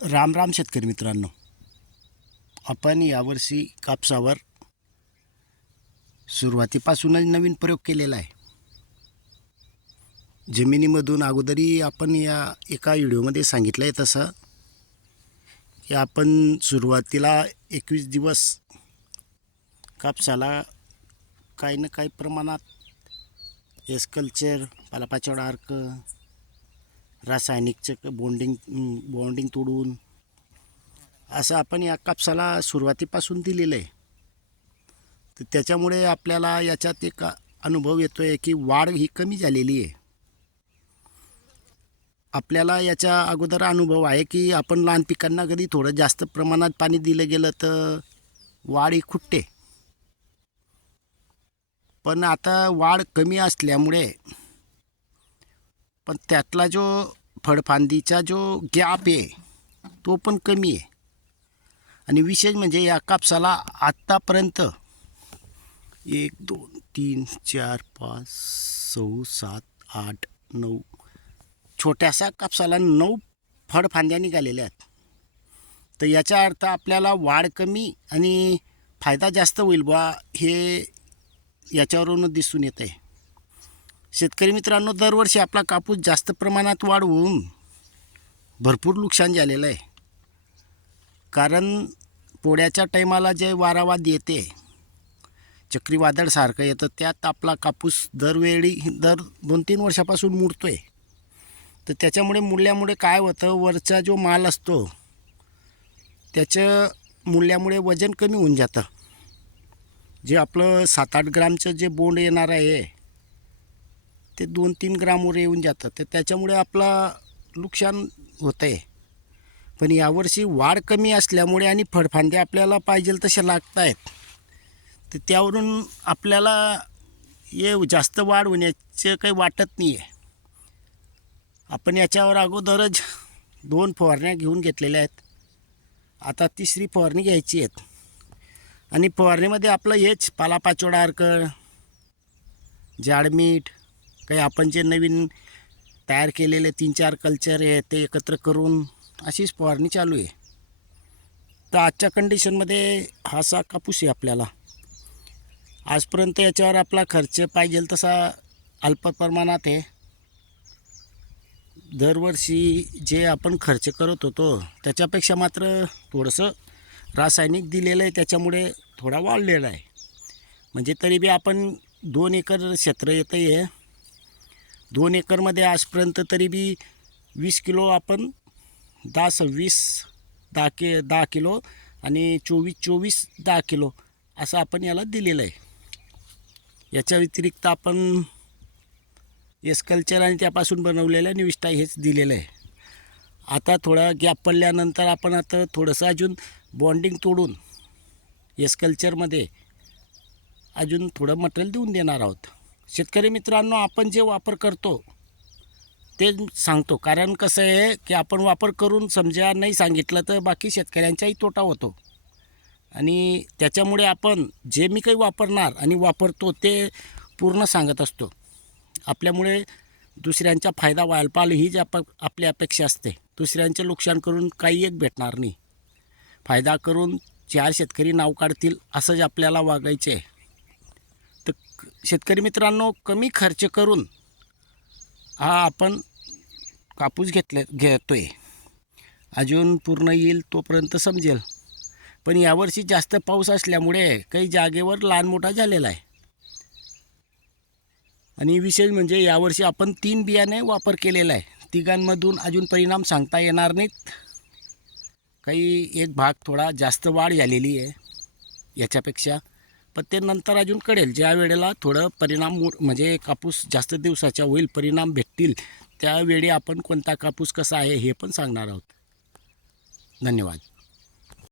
राम राम शेतकरी मित्रांनो. आपण यावर्षी कापसावर सुरुवातीपासूनच नवीन प्रयोग केलेला आहे. जमिनीमधून अगोदरही आपण या एका व्हिडिओमध्ये सांगितलं आहे तसं की आपण सुरुवातीला एकवीस दिवस कापसाला काही ना काही प्रमाणात एस कल्चर पालापाचोळा अर्क रासायनिकचं बॉन्डिंग बॉन्डिंग तोडून असं आपण या कापसाला सुरुवातीपासून दिलेलं आहे. तर त्याच्यामुळे आपल्याला याच्यात एक अनुभव येतो आहे की वाढ ही कमी झालेली आहे. आपल्याला याच्या अगोदर अनुभव आहे की आपण लहान पिकांना कधी थोडं जास्त प्रमाणात पाणी दिलं गेलं तर वाढ ही खुटते पण आता वाढ कमी असल्यामुळे पण त्यातला जो फळफांदीचा जो गॅप आहे तो पण कमी आहे. आणि विशेष म्हणजे या कापसाला आत्तापर्यंत एक दोन तीन चार पाच सहा सात आठ नऊ छोट्याशा कापसाला नऊ फळफांद्या निघालेल्या आहेत. तर याचा अर्थ आपल्याला वाढ कमी आणि फायदा जास्त होईल बा हे याच्यावरून दिसून येत आहे शेतकरी मित्रांनो दरवर्षी आपला कापूस जास्त प्रमाणात वाढवून भरपूर नुकसान झालेलं आहे. कारण पोळ्याच्या टायमाला जे वारावाद येते चक्रीवादळसारखं येतं त्यात आपला कापूस दरवेळी दर दोन तीन वर्षापासून मुडतो आहे तर त्याच्यामुळे मुडल्यामुळे काय होतं वरचा जो माल असतो त्याचं मुडल्यामुळे वजन कमी होऊन जातं. जे आपलं सात आठ ग्रामचं जे बोंड येणार आहे ते दोन तीन ग्रामवर येऊन जातात. तर त्याच्यामुळे आपला नुकसान होतं आहे पण यावर्षी वाढ कमी असल्यामुळे आणि फळफांद्या आपल्याला पाहिजे तशा लागत आहेत तर त्यावरून आपल्याला हे जास्त वाढ होण्याचं काही वाटत नाही आहे आपण याच्यावर अगोदरच दोन फवारण्या घेऊन घेतलेल्या आहेत. आता तिसरी फवारणी घ्यायची आहेत. आणि फवारणीमध्ये आपलं हेच पालापाचोडा अर्क जाडमीठ काही आपण जे नवीन तयार केलेले तीन चार कल्चर आहे ते एकत्र करून अशीच फवारणी चालू आहे. तर आजच्या कंडिशनमध्ये हा सा कापूस आहे आपल्याला. आजपर्यंत याच्यावर आपला खर्च पाहिजे तसा अल्प प्रमाणात आहे. दरवर्षी जे आपण खर्च करत होतो त्याच्यापेक्षा मात्र थोडंसं रासायनिक दिलेलं आहे त्याच्यामुळे थोडा वाढलेला आहे. म्हणजे तरी बी आपण दोन एकर क्षेत्र येतं आहे दोन एकरमध्ये आजपर्यंत तरी बी वीस किलो आपण दहा सव्वीस दहा के दहा किलो आणि चोवीस चोवीस दहा किलो असं आपण याला दिलेलं आहे. याच्या व्यतिरिक्त आपण एसकल्चर आणि त्यापासून बनवलेल्या निविष्ठा हेच दिलेलं आहे. आता थोडा गॅप पडल्यानंतर आपण आता थोडंसं अजून बॉन्डिंग तोडून एसकल्चरमध्ये अजून थोडं मटेरियल देऊन देणार आहोत. शेतकरी मित्रांनो आपण जे वापर करतो ते सांगतो. कारण कसं आहे की आपण वापर करून समजा नाही सांगितलं तर बाकी शेतकऱ्यांचाही तोटा होतो. आणि त्याच्यामुळे आपण जे मी काही वापरणार आणि वापरतो ते पूर्ण सांगत असतो. आपल्यामुळे दुसऱ्यांचा फायदा व्हायला पाहिजे ही जी आप आपली अपेक्षा असते. दुसऱ्यांचे नुकसान करून काही एक भेटणार नाही. फायदा करून चार शेतकरी नाव काढतील असंच आपल्याला वागायचे आहे. शेतकरी मित्रांनो कमी खर्च करून हा आपण कापूस घेतले घेतो आहे अजून पूर्ण येईल तोपर्यंत समजेल. पण यावर्षी जास्त पाऊस असल्यामुळे काही जागेवर लहान मोठा झालेला आहे. आणि विशेष म्हणजे यावर्षी आपण तीन बियाणे वापर केलेला आहे. तिघांमधून अजून परिणाम सांगता येणार नाहीत. काही एक भाग थोडा जास्त वाढ झालेली आहे. याच्यापेक्षा पण ते नंतर अजून कळेल. ज्या वेळेला थोडं परिणाम मो- म्हणजे कापूस जास्त दिवसाच्या होईल परिणाम भेटतील त्यावेळी आपण कोणता कापूस कसा आहे हे पण सांगणार आहोत. धन्यवाद.